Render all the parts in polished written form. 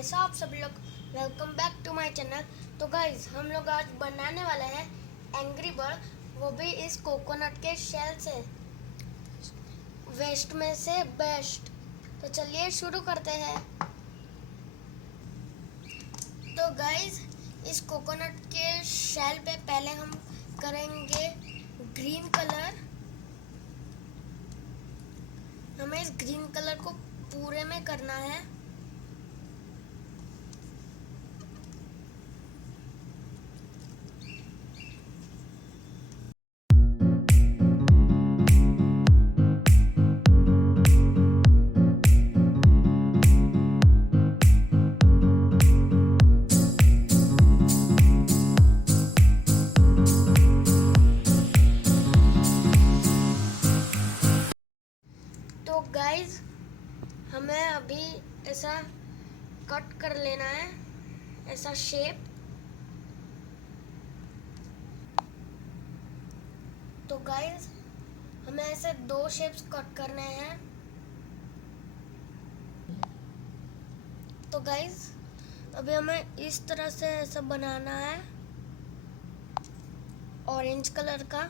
कैसा आप सब लोग। Welcome back to my channel. तो गाइज हम लोग आज बनाने वाले हैं एंग्री बर्ड, वो भी इस कोकोनट के शेल से, वेस्ट में से बेस्ट। तो चलिए शुरू करते हैं। तो गाइज इस कोकोनट के शेल पे पहले हम करेंगे ग्रीन कलर। हमें इस ग्रीन कलर को पूरे में करना है। तो गाइज हमें अभी ऐसा कट कर लेना है, ऐसा शेप। तो गाइज हमें ऐसे दो शेप्स कट करने हैं। तो गाइज अभी हमें इस तरह से ऐसा बनाना है, ऑरेंज कलर का।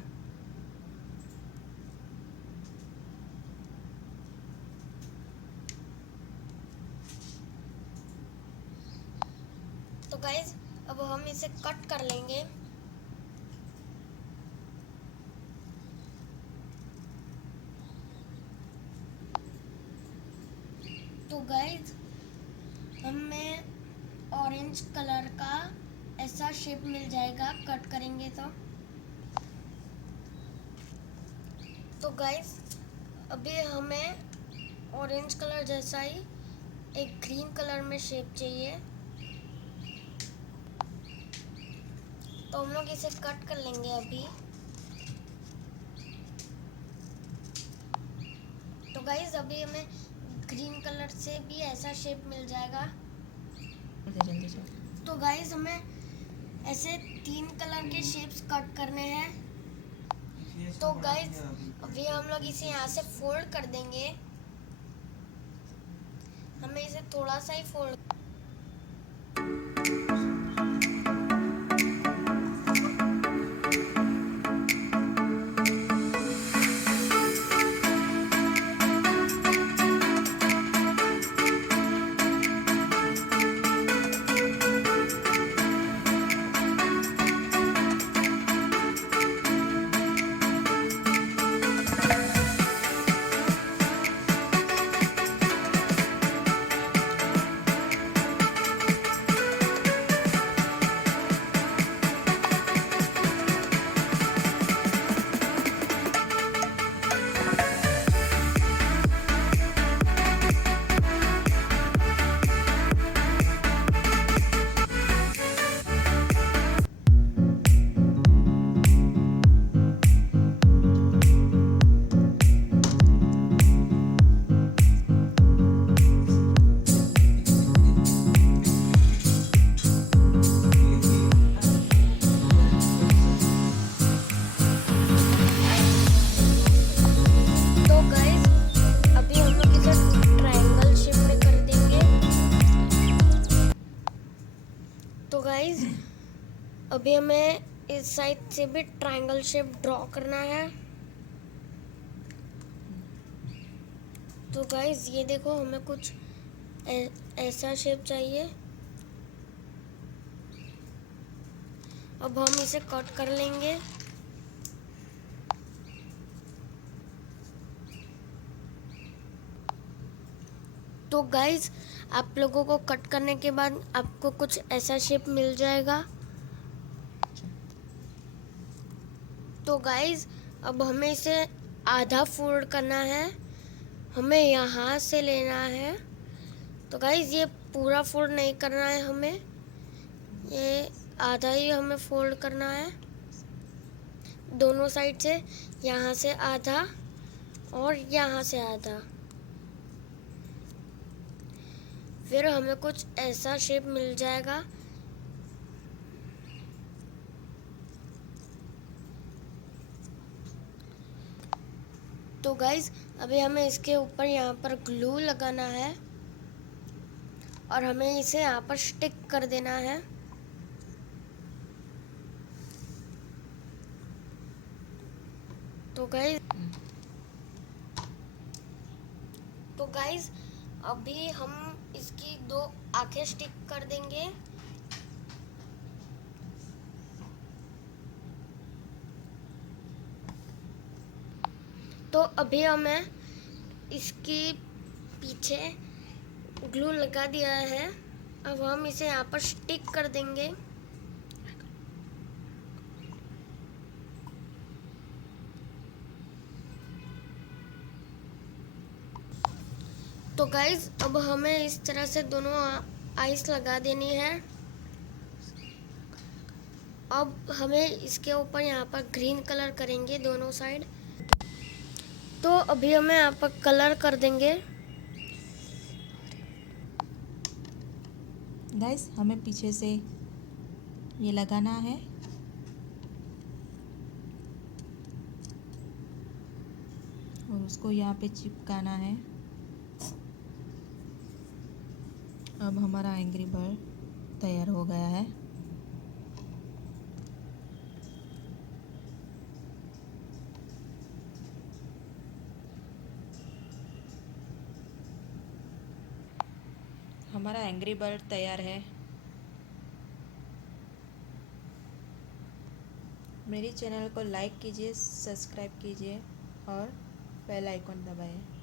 तो गाइज अब हम इसे कट कर लेंगे। तो गाइज हमें ऑरेंज कलर का ऐसा शेप मिल जाएगा कट करेंगे तो गाइज अभी हमें ऑरेंज कलर जैसा ही एक ग्रीन कलर में शेप चाहिए। तो हम लोग इसे कट कर लेंगे अभी। तो गाइज अभी हमें ग्रीन कलर से भी ऐसा शेप मिल जाएगा। तो गाइज हमें ऐसे 3 कलर के शेप्स कट करने हैं। तो गाइज अभी हम लोग इसे यहाँ से फोल्ड कर देंगे। हमें इसे थोड़ा सा ही फोल्ड। तो गाइज अभी हमें इस साइड से भी ट्रायंगल शेप ड्रॉ करना है। तो गाइज ये देखो, हमें कुछ ऐसा शेप चाहिए। अब हम इसे कट कर लेंगे। तो गाइज आप लोगों को कट करने के बाद आपको कुछ ऐसा शेप मिल जाएगा। तो गाइज अब हमें इसे आधा फोल्ड करना है, हमें यहाँ से लेना है। तो गाइज ये पूरा फोल्ड नहीं करना है, हमें ये आधा ही हमें फोल्ड करना है, दोनों साइड से। यहाँ से आधा और यहाँ से आधा। फिर हमें कुछ ऐसा शेप मिल जाएगा। तो गाइज अभी हमें इसके ऊपर यहाँ पर ग्लू लगाना है। और हमें इसे यहाँ पर स्टिक कर देना है। तो गाइज अभी हम इसकी 2 आंखें स्टिक कर देंगे। तो अभी हमें इसकी पीछे ग्लू लगा दिया है। अब हम इसे यहाँ पर स्टिक कर देंगे। तो गाइज अब हमें इस तरह से दोनों आइस लगा देनी है। अब हमें इसके ऊपर यहाँ पर ग्रीन कलर करेंगे दोनों साइड। तो अभी हमें यहाँ पर कलर कर देंगे। गाइस हमें पीछे से ये लगाना है। और उसको यहाँ पे चिपकाना है। अब हमारा एंग्री बर्ड तैयार हो गया है। हमारा एंग्री बर्ड तैयार है। मेरी चैनल को लाइक कीजिए, सब्सक्राइब कीजिए और बेल आइकन दबाएं।